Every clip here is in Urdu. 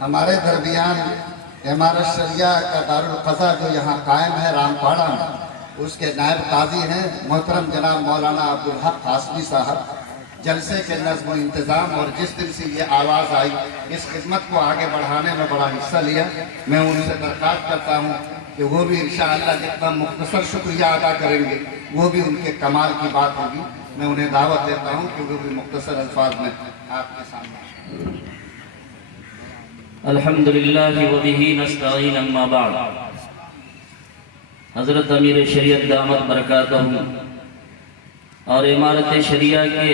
ہمارے درمیان عمارت شریعہ کا دارالقضا جو یہاں قائم ہے رامپاڑا میں، اس کے نائب قاضی ہیں محترم جناب مولانا عبدالحق قاسمی صاحب۔ جلسے کے نظم و انتظام اور جس دن سے یہ آواز آئی اس خدمت کو آگے بڑھانے میں بڑا حصہ لیا، میں ان سے درخواست کرتا ہوں کہ وہ بھی انشاءاللہ جتنا مختصر شکریہ ادا کریں گے وہ بھی ان کے کمال کی بات ہوگی۔ میں انہیں دعوت دیتا ہوں کہ وہ بھی مختصر الفاظ میں آپ کے سامنے۔ الحمدللہ وبہ نستعین اما بعد۔ حضرت امیر شریعت دامت برکاتہ اور عمارت شریعہ کے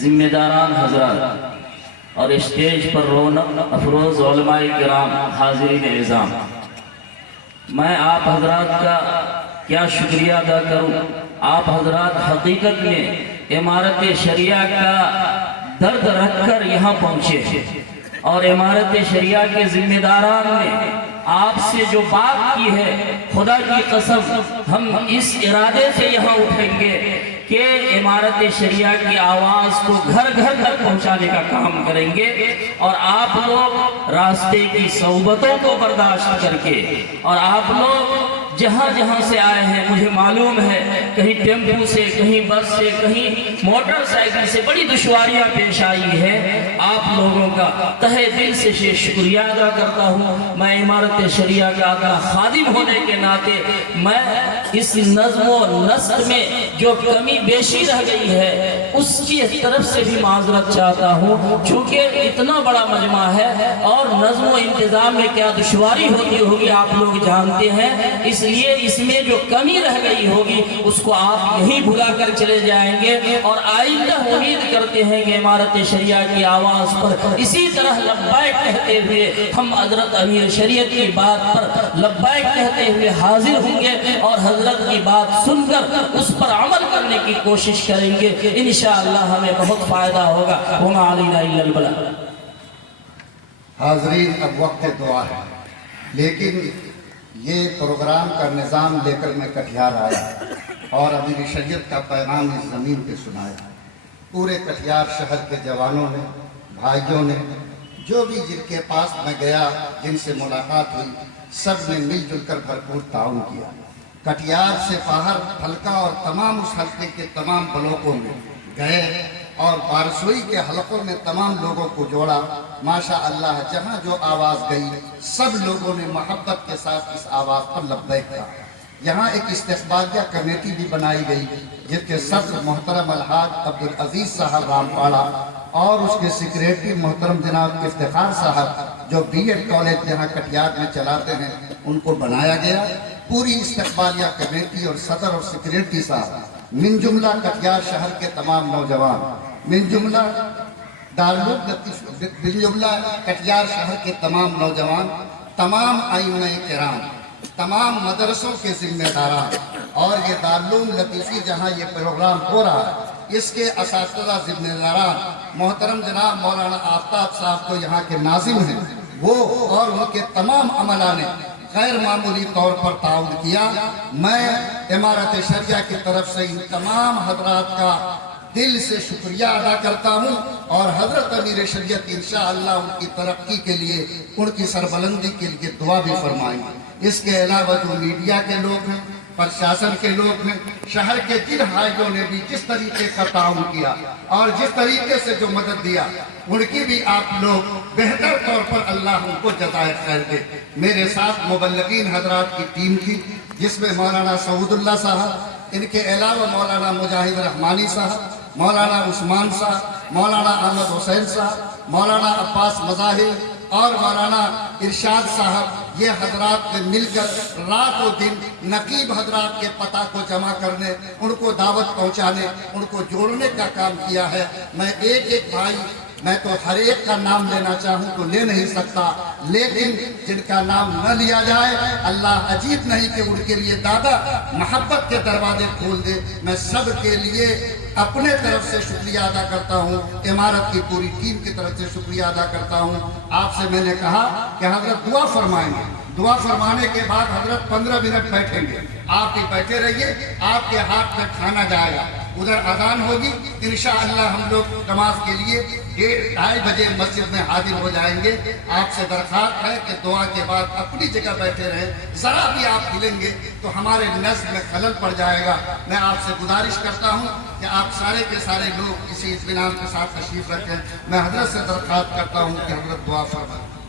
ذمہ داران حضرات اور اسٹیج پر رونق افروز علماء کرام، حاضرین اعظام، میں آپ حضرات کا کیا شکریہ ادا کروں۔ آپ حضرات حقیقت میں عمارت شریعہ کا درد رکھ کر یہاں پہنچے ہیں، اور عمارت شریعہ کے ذمہ داران نے آپ سے جو بات کی ہے، خدا کی قسم ہم اس ارادے سے یہاں اٹھیں گے کہ عمارت شریعہ کی آواز کو گھر گھر تک پہنچانے کا کام کریں گے، اور آپ لوگ راستے کی صعوبتوں کو برداشت کر کے، اور آپ لوگ جہاں جہاں سے آئے ہیں، مجھے معلوم ہے کہیں ٹیمپو سے، کہیں بس سے، کہیں موٹر سائیکل سے بڑی دشواریاں پیش آئی ہے۔ آپ لوگوں کا تہہ دل سے شکریہ ادا کرتا ہوں۔ میں عمارت شریعہ کا اپنا خادم ہونے کے ناطے میں اس نظم و نسق میں جو کمی بیشی رہ گئی ہے اس کی طرف سے بھی معذرت چاہتا ہوں، چونکہ اتنا بڑا مجمع ہے اور نظم و انتظام میں کیا دشواری ہوتی ہوگی آپ لوگ جانتے ہیں، اس لیے اس میں جو کمی رہ گئی ہوگی اس کو آپ یہی بھلا کر چلے جائیں گے، اور آئندہ امید کرتے ہیں کہ عمارت شریعہ کی آواز پر اسی طرح لبیک کہتے ہوئے ہم حضرت امیر شریعت کی بات پر لبیک کہتے ہوئے حاضر ہوں گے، اور حضرت کی بات سن کر اس پر عمل کرنے کی کوشش کریں گے۔ انشاءاللہ ہمیں بہت فائدہ ہوگا۔ وما علینا الا البلاغ۔ حاضرین، اب وقت دعا ہے، لیکن یہ پروگرام کا نظام لے کر میں کٹھیار آیا اور امیر شریعت کا پیغام اس زمین پہ سنایا۔ پورے کٹھیار شہر کے جوانوں نے، بھائیوں نے، جو بھی جن کے پاس میں گیا، جن سے ملاقات ہوئی، سب نے مل جل کر بھرپور تعاون کیا۔ کٹیہار سے باہر حلقہ اور تمام اس حلقے کے تمام بلاکوں میں گئے اور بارسوئی کے حلقوں میں تمام لوگوں کو جوڑا۔ ماشاءاللہ جہاں جو آواز گئی سب لوگوں نے محبت کے ساتھ اس آواز پر لبیک کہا۔ یہاں ایک استقبالیہ کمیٹی بھی بنائی گئی جس کے صدر محترم الحاج عبدالعزیز صاحب رامپاڑا اور اس کے سیکریٹری محترم جناب افتخار صاحب جو بی ایڈ کالج یہاں کٹیہار میں چلاتے ہیں، ان کو بنایا گیا۔ پوری استقبالیہ کمیٹی اور صدر اور سیکریٹری صاحب، من جملہ کٹیہار شہر کے تمام نوجوان، من جملہ کٹیہار شہر کے تمام نوجوان، تمام ائمہ کرام، تمام مدرسوں کے ذمہ داران، اور یہ دارالعلوم لطیفی جہاں یہ پروگرام ہو رہا ہے اس کے اساتذہ ذمہ داران، محترم جناب مولانا آفتاب صاحب جو یہاں کے ناظم ہیں، وہ اور ان کے تمام عملہ نے غیر معمولی طور پر تعاون کیا۔ میں عمارت شریعہ کی طرف سے ان تمام حضرات کا دل سے شکریہ ادا کرتا ہوں، اور حضرت امیر شریعت انشاءاللہ ان کی ترقی کے لیے، ان کی سربلندی کے لیے دعا بھی فرمائیں۔ اس کے علاوہ جو میڈیا کے لوگ ہیں، پرشاسن کے لوگ ہیں، شہر کے جن حائجوں نے بھی جس طریقے کا تعاون کیا اور جس طریقے سے جو مدد دیا، ان کی بھی آپ لوگ بہتر طور پر اللہ ان کو جزائے خیر دے۔ میرے ساتھ مبلغین حضرات کی ٹیم تھی جس میں مولانا سعود اللہ صاحب، ان کے علاوہ مولانا مجاہد رحمانی صاحب، مولانا عثمان صاحب، مولانا احمد حسین صاحب، مولانا عباس مظاہر اور مولانا ارشاد صاحب۔ یہ حضرات نے مل کر رات و دن نقیب حضرات کے پتہ کو جمع کرنے، ان کو دعوت پہنچانے، ان کو جوڑنے کا کام کیا ہے۔ میں ایک ایک بھائی، میں تو ہر ایک کا نام لینا چاہوں تو لے نہیں سکتا، لیکن جن کا نام نہ لیا جائے اللہ عجیب نہیں کہ ان کے لیے دادا محبت کے دروازے کھول دے۔ میں سب کے لیے اپنے طرف سے شکریہ ادا کرتا ہوں، عمارت کی پوری ٹیم کی طرف سے شکریہ ادا کرتا ہوں۔ آپ سے میں نے کہا کہ حضرت دعا فرمائیں گے، دعا فرمانے کے بعد حضرت 15 منٹ بیٹھیں گے، آپ بھی بیٹھے رہیے، آپ کے ہاتھ میں کھانا جائے گا۔ ادھر اذان ہوگی انشاءاللہ ہم لوگ نماز کے لیے 1:30 بجے مسجد میں حاضر ہو جائیں گے. آپ سے درخواست ہے کہ دعا کے بعد اپنی جگہ بیٹھے رہیں. ذرا بھی آپ ہلیں گے تو ہمارے نظم میں خلل پڑ جائے گا. میں آپ سے گزارش کرتا ہوں کہ آپ سارے کے سارے لوگ اسی اطمینان کے ساتھ تشریف رکھیں. میں حضرت سے درخواست کرتا ہوں کہ حضرت دعا فرمائیں.